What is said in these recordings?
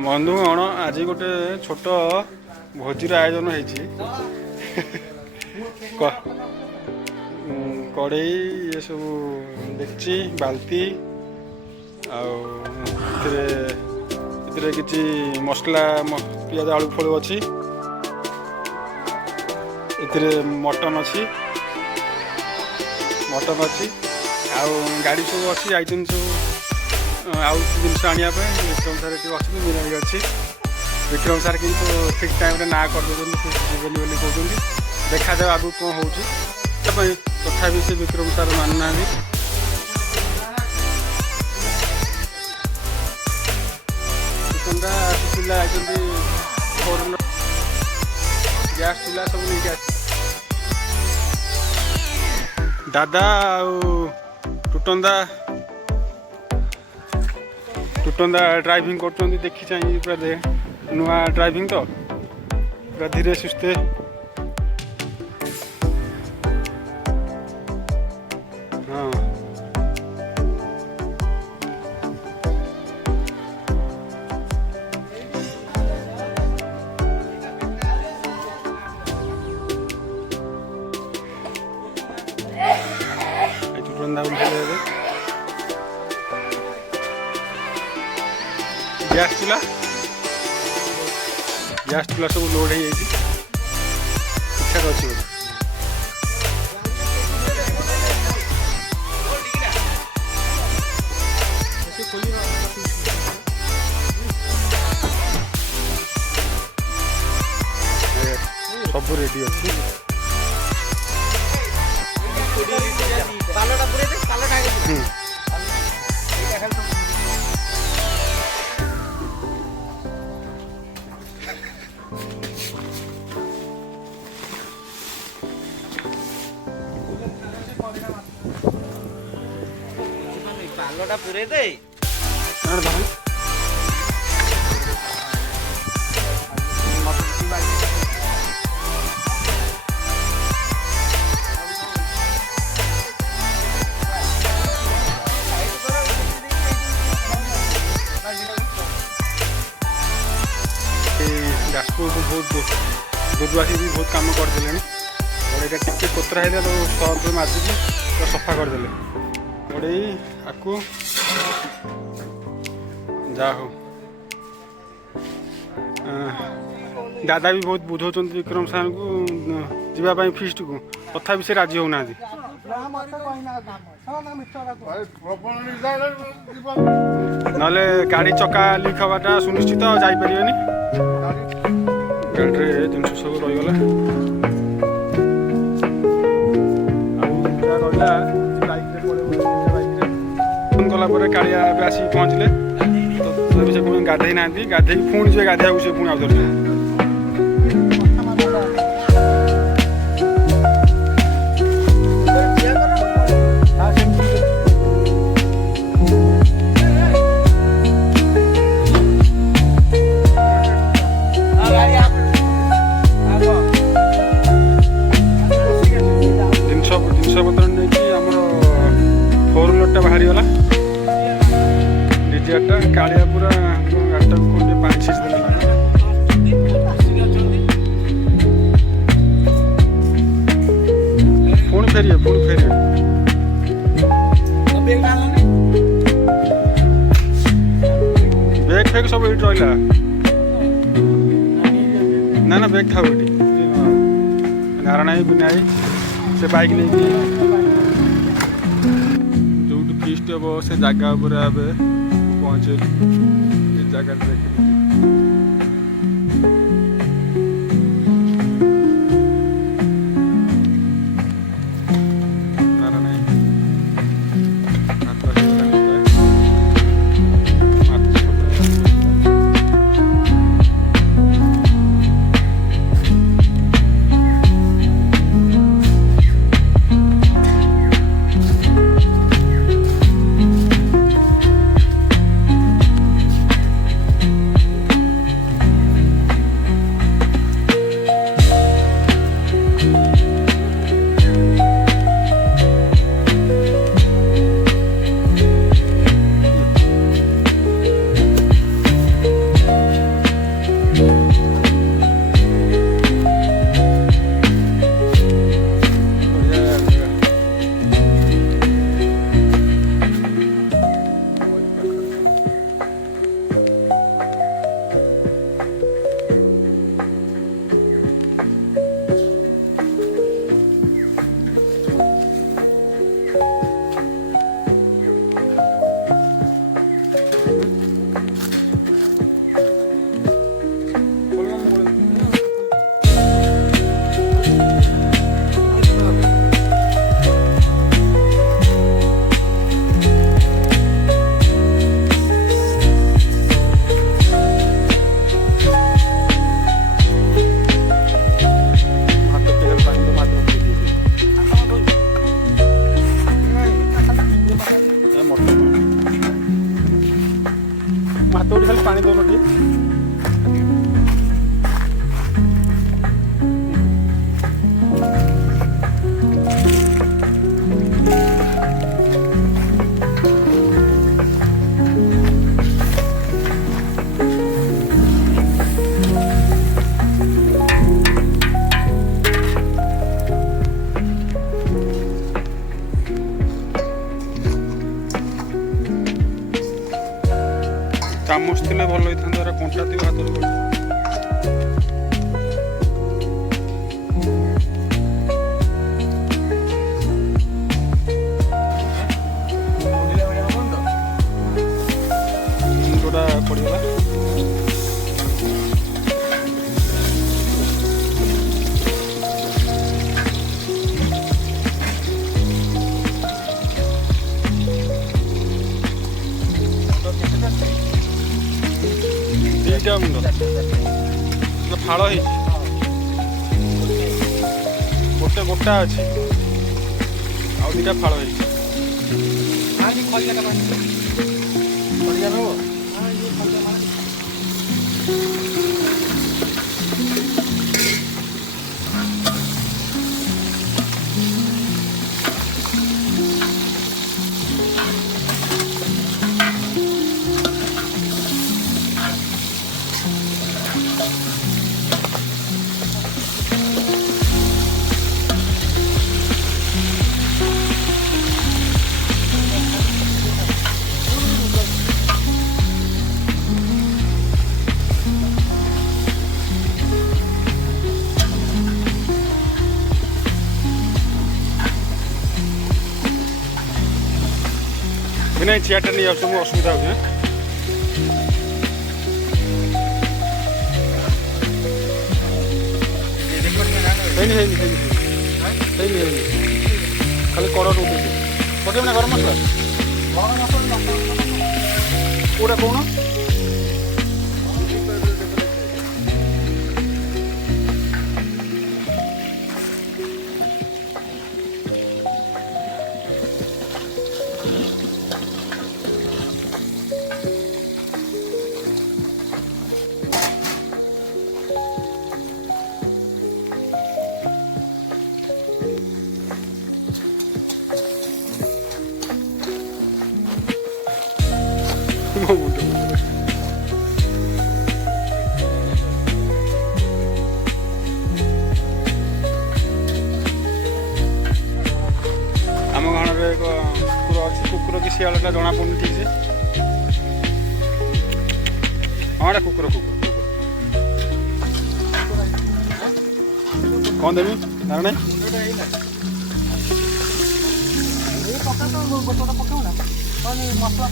बंधुगण आज गोटे छोट भोजीर आयोजन होती कड़े ये सब देखी बाल्टी आरे कि मसला पियाज आलू फल अच्छी मटन अच्छी गाड़ी सब अच्छी आइटम सब आउ जिनस आने विक्रम सार अच्छे मीनाड़ी अच्छी विक्रम सार किंतु ठीक टाइम ना करदे कहते देखा जाए आगू कौन हो तथापि से विक्रम सार मानुना गैस चूल्हा सब नहीं दादा टुटंदा ड्राइविंग कर देखी चाहिए पूरा नुआ ड्राइविंग तो पूरा धीरे सुस्थे हाँ टुटंदा गैस चूल्हा सब लोड हो ठीक अच्छे सब रेडी अच्छी पालोटा पूरे दे जाजपुर को बहुत दूरवासी भी बहुत कम करदे और यहाँ टिके कोतरा है तो सर्फ माजिकी तो सफा करदे बड़े आपको जा हो दादा भी बहुत बुझाऊँ विक्रम सार को जावाई फिस्ट को तथा भी से राजी होना नले गाड़ी चक्का लिक हवाटा सुनिश्चित जापर गाड़ी जिनस सब रहीगला गला कालिया आसिक पहुँचले तो से गाधे ना गाधे पुणी जे गाधे से पुणी आउे जिनस पत्र नहीं आमर 4 व्हीलर बाहरी गला डीजेटा कालिया पूरा गाड़टा को पानी छीच देला पुणी फेरिए बैग फेग सब ये रहा ना बैग था ये नारायण बुना से बाइक नहीं जो फिस्ट हम से जगह पहुँचे जगह देख ପଡ଼ିଥିଲେ ଭଲ ହେଇଥାନ୍ତା। କଣ୍ଟା ଥିବ ହାତରେ ପଡ଼ିବ। ମୁଣ୍ଡଟା ପଡ଼ିଗଲା। ଦିଟା ମୁଣ୍ଡ ଫାଳ ହେଇଛି। ଗୋଟେ ଗୋଟା ଅଛି, ଆଉ ଦିଟା ଫାଳ ହେଇଛି। ନାଇଁ ଚେୟାରଟା ନେଇ ଆସୁଛୁ, ମୁଁ ଅସୁବିଧା ହେଉଛି। ହେଇନି ହେଇନି ହେଇନି ହେଇନି ହେଇନି ଖାଲି କଡ଼ରୁ ଉଠେଇଛି। ପକେଇବି ନା ଗରମ ମସଲା? କୋଉଟା କହୁନ? ମୋ ମୁଣ୍ଡ ଆମ ଗାଁରେ ଏକ କୁକୁର ଅଛି। କୁକୁର କି ଶିଆଳଟା ଜଣା ପଡ଼ୁନି ଠିକ୍ ସେ। ହଁ ଏଇଟା କୁକୁର କୁକୁର କୁକୁର। କ'ଣ ଦେବି ଜାଣ ନାହିଁ। ମସଲା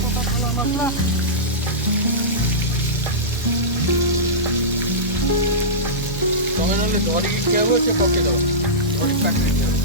ତମେ ନହେଲେ ଧରିକି ଖିଆ ହୁଏ, ସେ ପକେଇଦବ ଧରିକି କାଟିକି ଖିଆ ହୁଏ।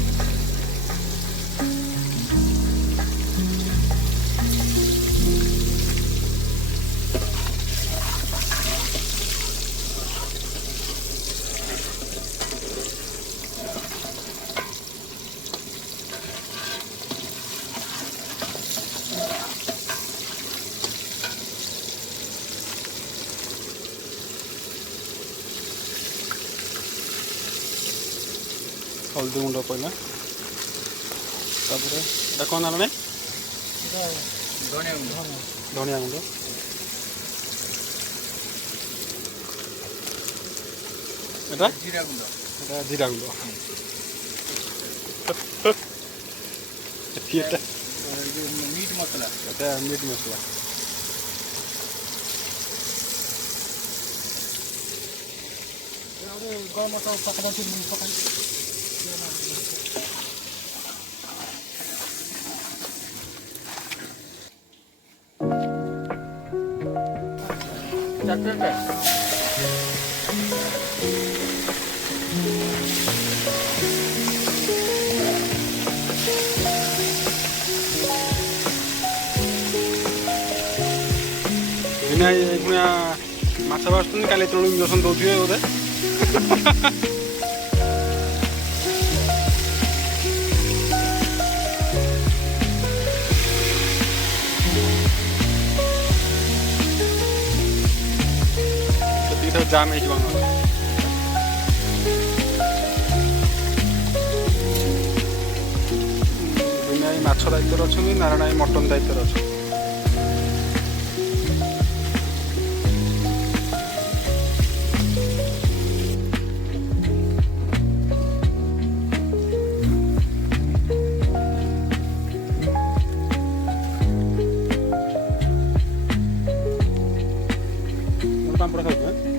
हल्दी गुंड पड़ा तापर एटा कौन आने धनिया गुंड एटा जीरा गुंड मीट मसला गरम मसला पका माछ बासुन काली तेणु इंजेक्शन दौथे बोधे जाम हो माछ दायित्व अच्छा नारायण मटन दायित्व अच्छा ପାମ୍ପଡ଼ ଖାଉଛୁ ଆଁ?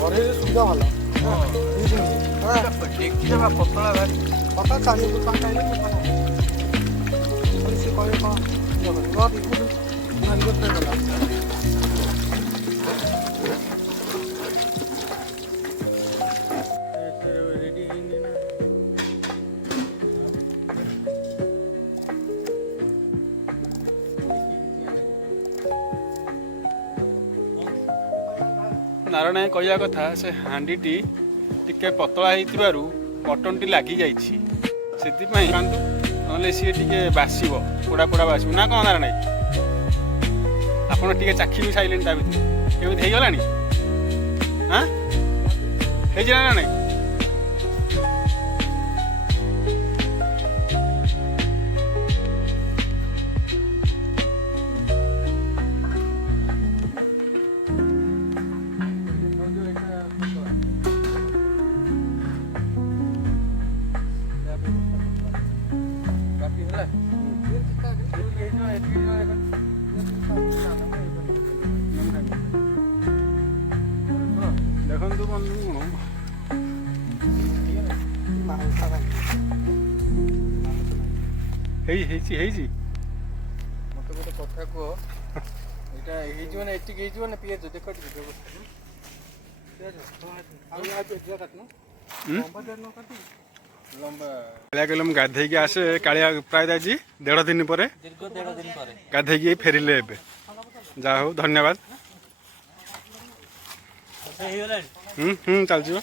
କରେଇରେ ସୁବିଧା ଭଲ ଦେଖିଦେବା ପତଳା ଭାରି କଥା ଚାଲିବୁ ପାଞ୍ଚ ସେ କହିବେ କ'ଣ ଗଲା ରେଡି ହେଇନି ନା ନାରାୟଣ କହିବା କଥା ସେ ହାଣ୍ଡିଟି ଟିକେ ପତଳା ହେଇଥିବାରୁ ବଟନଟି ଲାଗିଯାଇଛି ସେଥିପାଇଁ ଖାଆନ୍ତୁ ନହେଲେ ସିଏ ଟିକେ ବାସିବ ପୋଡ଼ା ପୋଡ଼ା ବାସିବ ନା କ'ଣ ନାରାୟଣ ଆପଣ ଟିକେ ଚାଖି ବି ସାଇଲେଣି ତା ଭିତରେ କେମିତି ହେଇଗଲାଣି ହାଁ ହେଇଛି ନା ନାଇଁ ଦେଖନ୍ତୁ ବନ୍ଧୁ କ'ଣ ହେଇଛି ହେଇଛି ମତେ ଗୋଟେ କଥା କୁହ ଏଇଟା ହେଇଯିବ ନା ଏତିକି ହେଇଯିବ ନା ପିଆଜ ଦେଖ ଟିକେ ବ୍ୟବସ୍ଥା ପିଆଜ ଆଉ କାଟୁନ ଲମ୍ବା କାଳିଆ କହିଲେ ମୁଁ ଗାଧେଇକି ଆସେ କାଳିଆ ପ୍ରାୟ ଆଜି 1.5 ଦିନ ପରେ ଦୀର୍ଘ 1.5 ଦିନ ପରେ ଗାଧେଇକି ଫେରିଲେ ଏବେ ଯାହା ହଉ ଧନ୍ୟବାଦ ହେଇଗଲାଣି ଚାଲିଯିବ